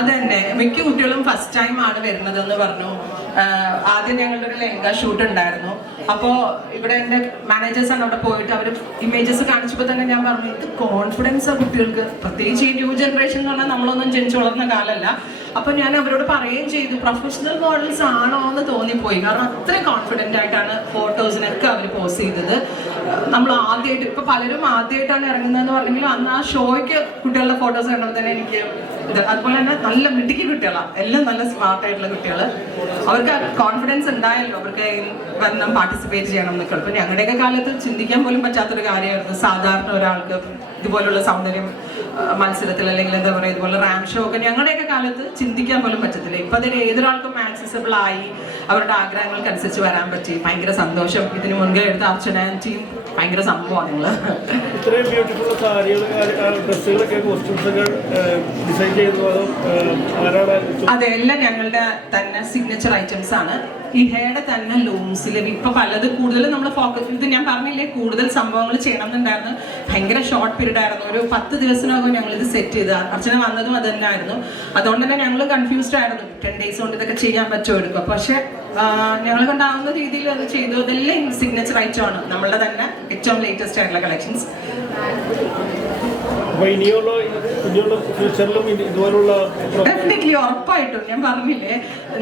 അതന്നെ. മിക്ക കുട്ടികളും ഫസ്റ്റ് ടൈം ആണ് വരുന്നത് എന്ന് പറഞ്ഞു ആദ്യം ഞങ്ങളുടെ ഒരു ലെങ്ക ഷൂട്ട് ഉണ്ടായിരുന്നു. അപ്പോ ഇവിടെ എന്റെ മാനേജേഴ്സ് ആണ് അവിടെ പോയിട്ട് അവർ ഇമേജസ് കാണിച്ചപ്പോൾ തന്നെ ഞാൻ പറഞ്ഞു ഇത് കോൺഫിഡൻസ് ആ കുട്ടികൾക്ക്. പ്രത്യേകിച്ച് ഈ ന്യൂ ജനറേഷൻ എന്ന് പറഞ്ഞാൽ നമ്മളൊന്നും ജനിച്ചു വളർന്ന കാലമല്ല അപ്പോൾ ഞാൻ അവരോട് പറയുകയും ചെയ്തു പ്രൊഫഷണൽ മോഡൽസ് ആണോ എന്ന് തോന്നിപ്പോയി. കാരണം അത്രയും കോൺഫിഡന്റ് ആയിട്ടാണ് ഫോട്ടോസിനൊക്കെ അവർ പോസ്റ്റ് ചെയ്തത്. നമ്മൾ ആദ്യമായിട്ട് ഇപ്പൊ പലരും ആദ്യമായിട്ടാണ് ഇറങ്ങുന്നതെന്ന് പറഞ്ഞെങ്കിലും അന്ന് ആ ഷോയ്ക്ക് കുട്ടികളുടെ ഫോട്ടോസ് കണ്ടപ്പോൾ തന്നെ എനിക്ക് അതുപോലെ തന്നെ നല്ല മിടുക്കി കുട്ടികളാണ് എല്ലാം നല്ല സ്മാർട്ട് ആയിട്ടുള്ള കുട്ടികൾ അവർക്ക് കോൺഫിഡൻസ് ഉണ്ടായല്ലോ. അവർക്ക് വന്ന് പാർട്ടിസിപ്പേറ്റ് ചെയ്യണം എന്നൊക്കെ അപ്പൊ ഞങ്ങളുടെയൊക്കെ കാലത്ത് ചിന്തിക്കാൻ പോലും പറ്റാത്തൊരു കാര്യമായിരുന്നു. സാധാരണ ഒരാൾക്ക് ഇതുപോലുള്ള സൗന്ദര്യം മത്സരത്തിൽ അല്ലെങ്കിൽ എന്താ പറയുക ഇതുപോലെ റാം ഷോ ഒക്കെ ഞങ്ങളുടെയൊക്കെ കാലത്ത് ചിന്തിക്കാൻ പോലും പറ്റത്തില്ല. ഇപ്പൊ അതിന് ഏതൊരാൾക്കും ആക്സസിബിൾ ആയി അവരുടെ ആഗ്രഹങ്ങൾക്ക് അനുസരിച്ച് വരാൻ പറ്റി. ഭയങ്കര സന്തോഷം. ഇതിന് മുൻകൈ എടുത്ത അർച്ചന ടീം ഭയങ്കര സംഭവമാണ് നിങ്ങൾ ഇത്രയും ബ്യൂട്ടിഫുൾ സാരികൾ ഡ്രസ്സുകളൊക്കെ ഡിസൈൻ അതോ എല്ലാം ഞങ്ങളുടെ തന്നെ സിഗ്നേച്ചർ ഐറ്റംസ് ആണ്. ഈ ഇഹയുടെ തന്നെ ലൂംസിൽ ഇപ്പൊ പലത് കൂടുതലും നമ്മൾ ഫോക്കസ് ഇത് ഞാൻ പറഞ്ഞില്ലേ കൂടുതൽ സംഭവങ്ങൾ ചെയ്യണം എന്നുണ്ടായിരുന്നു ഭയങ്കര ഷോർട്ട് പീരീഡ് ആയിരുന്നു. ഒരു പത്ത് ദിവസത്തിനകം ഞങ്ങൾ ഇത് സെറ്റ് ചെയ്ത് അർച്ചന വന്നതും അത് തന്നെ ആയിരുന്നു അതുകൊണ്ട് തന്നെ ഞങ്ങൾ കൺഫ്യൂസ്ഡ് ആയിരുന്നു. ടെൻ ഡേയ്സ് കൊണ്ട് ഇതൊക്കെ ചെയ്യാൻ പറ്റുമോ എടുക്കും പക്ഷെ ഞങ്ങൾ കൊണ്ടാവുന്ന രീതിയിൽ അത് ചെയ്തു. അതെല്ലാം സിഗ്നേച്ചർ ഐറ്റം നമ്മളുടെ തന്നെ ഏറ്റവും ലേറ്റസ്റ്റ് ആയിട്ടുള്ള കളക്ഷൻസ് ഡെഫിനറ്റ്ലി ഉറപ്പായിട്ടും. ഞാൻ പറഞ്ഞില്ലേ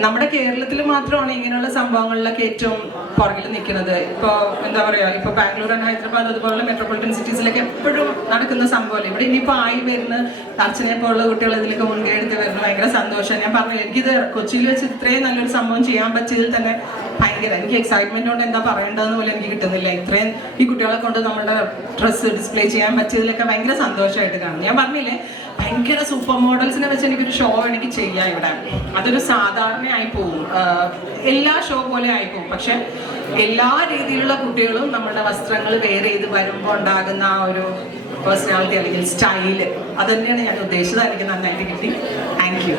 നമ്മുടെ കേരളത്തിൽ മാത്രമാണ് ഇങ്ങനെയുള്ള സംഭവങ്ങളിലൊക്കെ ഏറ്റവും പുറകിൽ നിൽക്കുന്നത്. ഇപ്പൊ എന്താ പറയാ ഇപ്പൊ ബാംഗ്ലൂർ ആൻഡ് ഹൈദരാബാദ് അതുപോലുള്ള മെട്രോപൊളിറ്റൻ സിറ്റീസിലൊക്കെ എപ്പോഴും നടക്കുന്ന സംഭവമല്ലേ ഇവിടെ ഇനിയിപ്പോ ആയി വരുന്ന അർച്ചനെ പോലുള്ള കുട്ടികൾ ഇതിലൊക്കെ മുൻകൈ എടുത്ത് വരുന്നത് ഭയങ്കര സന്തോഷം ഞാൻ പറഞ്ഞു എനിക്കിത് കൊച്ചിയിൽ വെച്ച് ഇത്രയും നല്ലൊരു സംഭവം ചെയ്യാൻ പറ്റിയതിൽ തന്നെ ഭയങ്കര. എനിക്ക് എക്സൈറ്റ്മെന്റ് കൊണ്ട് എന്താ പറയേണ്ടതെന്ന് പോലും എനിക്ക് കിട്ടുന്നില്ല. ഇത്രയും ഈ കുട്ടികളെ കൊണ്ട് നമ്മുടെ ഡ്രസ്സ് ഡിസ്പ്ലേ ചെയ്യാൻ പറ്റിയതിലൊക്കെ ഭയങ്കര സന്തോഷമായിട്ട് കാണും. ഞാൻ പറഞ്ഞില്ലേ ഭയങ്കര സൂപ്പർ മോഡൽസിനെ വെച്ച് എനിക്കൊരു ഷോ എനിക്ക് ചെയ്യാം ഇവിടെ. അതൊരു സാധാരണയായി പോകും എല്ലാ ഷോ പോലെ ആയി പോകും പക്ഷെ എല്ലാ രീതിയിലുള്ള കുട്ടികളും നമ്മുടെ വസ്ത്രങ്ങൾ വേറെ ചെയ്ത് വരുമ്പോൾ ഉണ്ടാകുന്ന ആ ഒരു പേഴ്സണാലിറ്റി അല്ലെങ്കിൽ സ്റ്റൈൽ അത് തന്നെയാണ് ഞാൻ ഉദ്ദേശിച്ചത്. എനിക്ക് നന്നായിട്ട് കിട്ടി. Thank you